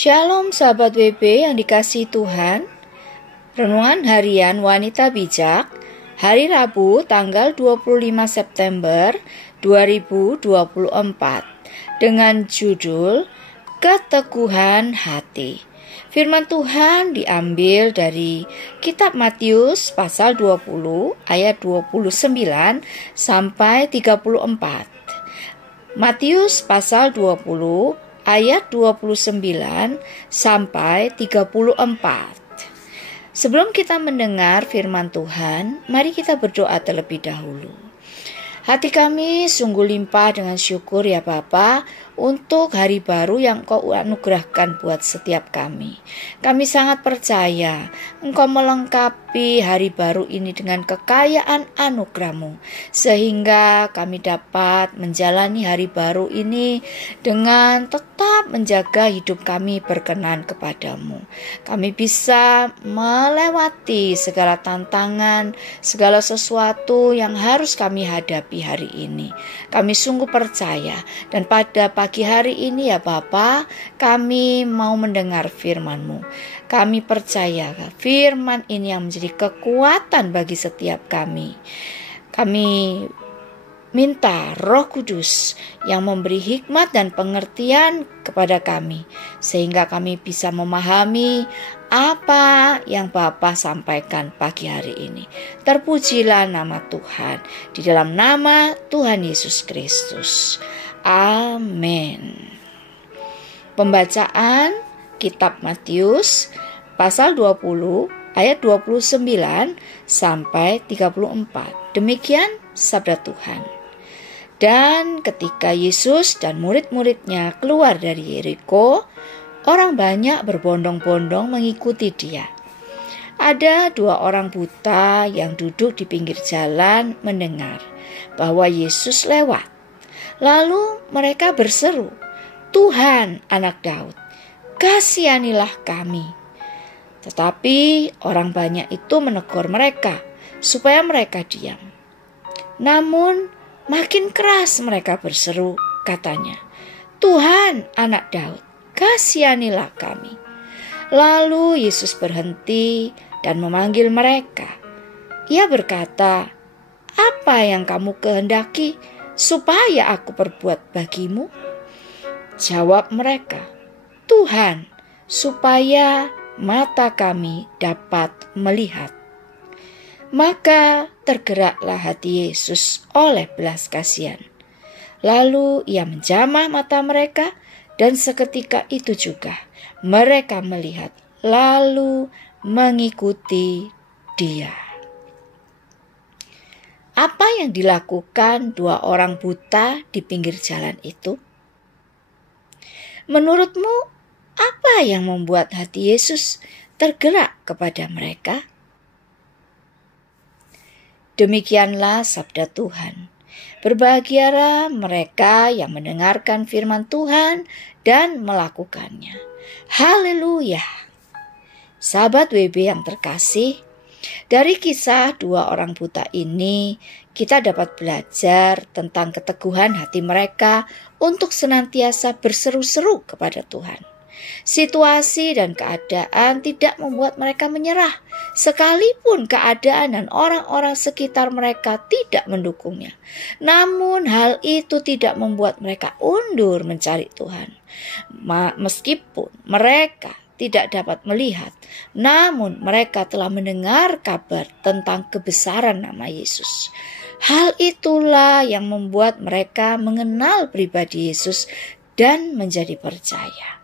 Shalom sahabat WB yang dikasihi Tuhan. Renungan harian Wanita Bijak hari Rabu tanggal 25 September 2024 dengan judul Keteguhan Hati. Firman Tuhan diambil dari kitab Matius pasal 20 ayat 29 sampai 34. Matius pasal 20 ayat 29 sampai 34. Sebelum kita mendengar firman Tuhan, mari kita berdoa terlebih dahulu. Hati kami sungguh limpah dengan syukur ya Bapa untuk hari baru yang Kau anugerahkan buat setiap kami. Kami sangat percaya Engkau melengkapi hari baru ini dengan kekayaan anugerah-Mu, sehingga kami dapat menjalani hari baru ini dengan tetap menjaga hidup kami berkenan kepadamu. Kami bisa melewati segala tantangan, segala sesuatu yang harus kami hadapi hari ini. Kami sungguh percaya, dan pada pagi hari ini ya Bapa, kami mau mendengar firman-Mu. Kami percaya firman ini yang menjadi kekuatan bagi setiap kami. Kami minta Roh Kudus yang memberi hikmat dan pengertian kepada kami, sehingga kami bisa memahami apa yang Bapa sampaikan pagi hari ini. Terpujilah nama Tuhan, di dalam nama Tuhan Yesus Kristus. Amin. Pembacaan kitab Matius pasal 20 ayat 29 sampai 34. Demikian sabda Tuhan. Dan ketika Yesus dan murid-muridnya keluar dari Yeriko, orang banyak berbondong-bondong mengikuti dia. Ada dua orang buta yang duduk di pinggir jalan mendengar bahwa Yesus lewat. Lalu mereka berseru, "Tuhan, Anak Daud, kasihanilah kami." Tetapi orang banyak itu menegur mereka supaya mereka diam. Namun makin keras mereka berseru, katanya, "Tuhan, Anak Daud, kasihanilah kami." Lalu Yesus berhenti dan memanggil mereka. Ia berkata, "Apa yang kamu kehendaki supaya aku perbuat bagimu?" Jawab mereka, "Tuhan, supaya mata kami dapat melihat." Maka tergeraklah hati Yesus oleh belas kasihan. Lalu ia menjamah mata mereka, dan seketika itu juga mereka melihat, lalu mengikuti dia. Apa yang dilakukan dua orang buta di pinggir jalan itu? Menurutmu, apa yang membuat hati Yesus tergerak kepada mereka? Demikianlah sabda Tuhan. Berbahagialah mereka yang mendengarkan firman Tuhan dan melakukannya. Haleluya. Sahabat WB yang terkasih, dari kisah dua orang buta ini, kita dapat belajar tentang keteguhan hati mereka untuk senantiasa berseru-seru kepada Tuhan. Situasi dan keadaan tidak membuat mereka menyerah, sekalipun keadaan dan orang-orang sekitar mereka tidak mendukungnya. Namun hal itu tidak membuat mereka undur mencari Tuhan. Meskipun mereka tidak dapat melihat, namun mereka telah mendengar kabar tentang kebesaran nama Yesus. Hal itulah yang membuat mereka mengenal pribadi Yesus dan menjadi percaya.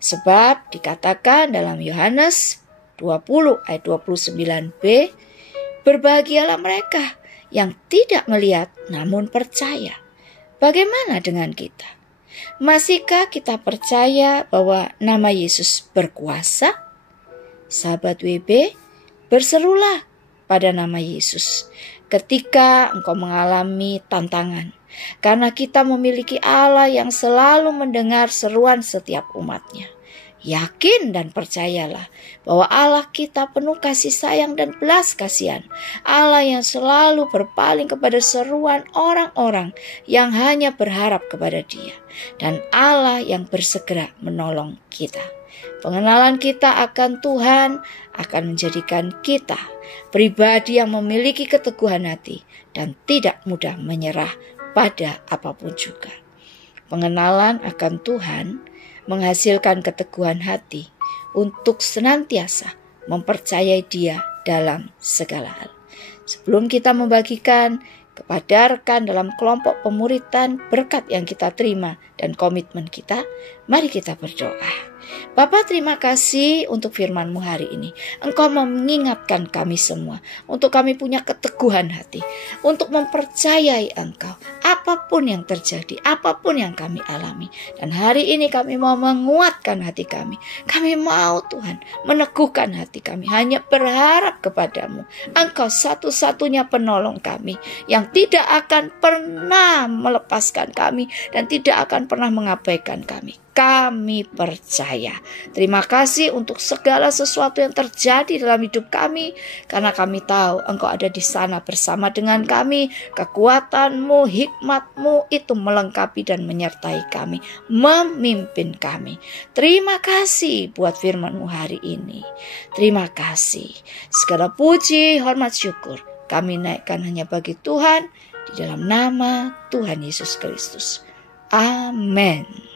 Sebab dikatakan dalam Yohanes 20 ayat 29b, "Berbahagialah mereka yang tidak melihat namun percaya." Bagaimana dengan kita? Masihkah kita percaya bahwa nama Yesus berkuasa? Sahabat WB, berserulah pada nama Yesus ketika engkau mengalami tantangan, karena kita memiliki Allah yang selalu mendengar seruan setiap umatnya. Yakin dan percayalah bahwa Allah kita penuh kasih sayang dan belas kasihan. Allah yang selalu berpaling kepada seruan orang-orang yang hanya berharap kepada Dia. Dan Allah yang bersegera menolong kita. Pengenalan kita akan Tuhan akan menjadikan kita pribadi yang memiliki keteguhan hati dan tidak mudah menyerah pada apapun juga. Pengenalan akan Tuhan menghasilkan keteguhan hati untuk senantiasa mempercayai Dia dalam segala hal. Sebelum kita membagikan kepada rekan dalam kelompok pemuritan berkat yang kita terima dan komitmen kita, mari kita berdoa. Bapa, terima kasih untuk firman-Mu hari ini. Engkau mengingatkan kami semua untuk kami punya keteguhan hati, untuk mempercayai Engkau apapun yang terjadi, apapun yang kami alami. Dan hari ini kami mau menguatkan hati kami. Kami mau Tuhan meneguhkan hati kami, hanya berharap kepadamu. Engkau satu-satunya penolong kami yang tidak akan pernah melepaskan kami dan tidak akan pernah mengabaikan kami. Kami percaya. Terima kasih untuk segala sesuatu yang terjadi dalam hidup kami, karena kami tahu Engkau ada di sana bersama dengan kami. Kekuatan-Mu, hikmat-Mu itu melengkapi dan menyertai kami, memimpin kami. Terima kasih buat firman-Mu hari ini. Terima kasih. Segala puji, hormat, syukur kami naikkan hanya bagi Tuhan, di dalam nama Tuhan Yesus Kristus. Amin.